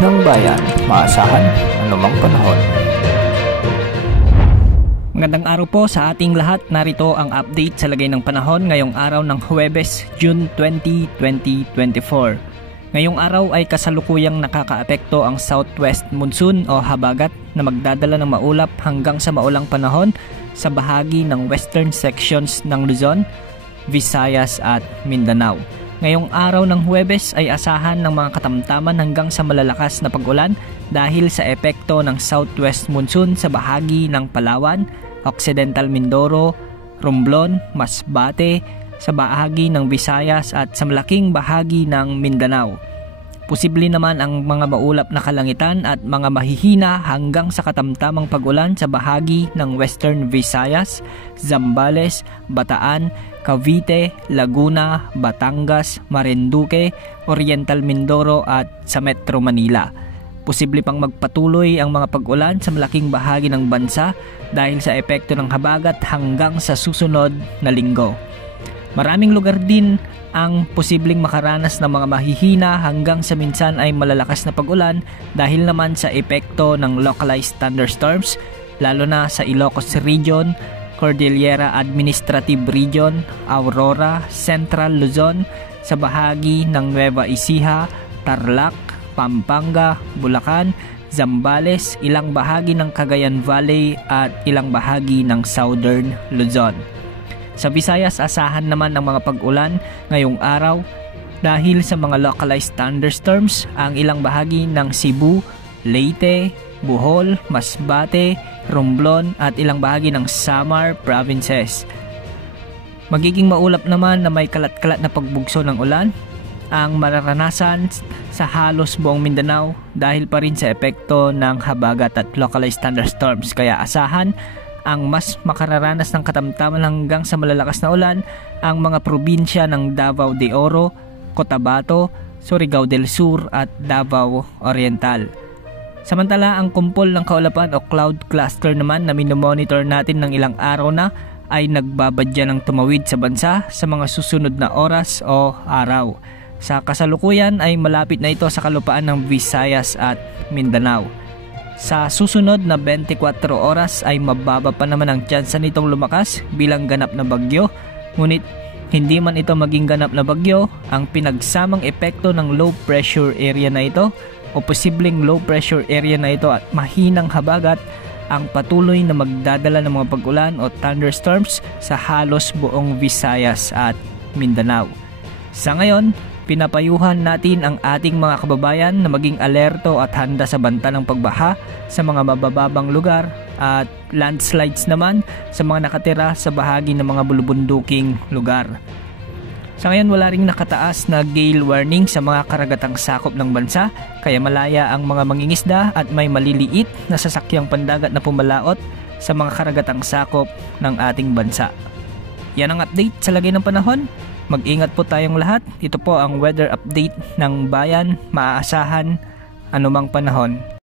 ng bayan, maasahan anumang panahon. Magandang araw po sa ating lahat. Narito ang update sa lagay ng panahon ngayong araw ng Huwebes, June 20, 2024. Ngayong araw ay kasalukuyang nakakaapekto ang southwest monsoon o habagat na magdadala ng maulap hanggang sa maulang panahon sa bahagi ng western sections ng Luzon, Visayas at Mindanao. Ngayong araw ng Huwebes ay asahan ng mga katamtaman hanggang sa malalakas na pag-ulan dahil sa epekto ng southwest monsoon sa bahagi ng Palawan, Occidental Mindoro, Romblon, Masbate, sa bahagi ng Visayas at sa malaking bahagi ng Mindanao. Posible naman ang mga maulap na kalangitan at mga mahihina hanggang sa katamtamang pag-ulan sa bahagi ng Western Visayas, Zambales, Bataan, Cavite, Laguna, Batangas, Marinduque, Oriental Mindoro at sa Metro Manila. Posible pang magpatuloy ang mga pag-ulan sa malaking bahagi ng bansa dahil sa epekto ng habagat hanggang sa susunod na linggo. Maraming lugar din ang posibleng makaranas ng mga mahihina hanggang sa minsan ay malalakas na pag-ulan dahil naman sa epekto ng localized thunderstorms, lalo na sa Ilocos Region, Cordillera Administrative Region, Aurora, Central Luzon, sa bahagi ng Nueva Ecija, Tarlac, Pampanga, Bulacan, Zambales, ilang bahagi ng Cagayan Valley at ilang bahagi ng Southern Luzon. Sa Visayas, asahan naman ng mga pag-ulan ngayong araw dahil sa mga localized thunderstorms ang ilang bahagi ng Cebu, Leyte, Bohol, Masbate, Romblon at ilang bahagi ng Samar provinces. Magiging maulap naman na may kalat-kalat na pagbugso ng ulan ang mararanasan sa halos buong Mindanao dahil pa rin sa epekto ng habagat at localized thunderstorms. Kaya asahan ang mas makararanas ng katamtaman hanggang sa malalakas na ulan ang mga probinsya ng Davao de Oro, Cotabato, Surigao del Sur at Davao Oriental. Samantala, ang kumpol ng kaulapan o cloud cluster naman na minomonitor natin ng ilang araw na ay nagbabadya ng tumawid sa bansa sa mga susunod na oras o araw. Sa kasalukuyan ay malapit na ito sa kalupaan ng Visayas at Mindanao. Sa susunod na 24 oras ay mababa pa naman ang tsansa nitong lumakas bilang ganap na bagyo. Ngunit hindi man ito maging ganap na bagyo, ang pinagsamang epekto ng low pressure area na ito o posibleng low pressure area na ito at mahinang habagat ang patuloy na magdadala ng mga pag-ulan o thunderstorms sa halos buong Visayas at Mindanao. Sa ngayon, pinapayuhan natin ang ating mga kababayan na maging alerto at handa sa banta ng pagbaha sa mga mabababang lugar at landslides naman sa mga nakatira sa bahagi ng mga bulubunduking lugar. Sa ngayon, wala ring nakataas na gale warning sa mga karagatang sakop ng bansa, kaya malaya ang mga mangingisda at may maliliit na sasakyang pandagat na pumalaot sa mga karagatang sakop ng ating bansa. Yan ang update sa lagay ng panahon. Mag-ingat po tayong lahat. Ito po ang weather update ng bayan, maaasahan anumang panahon.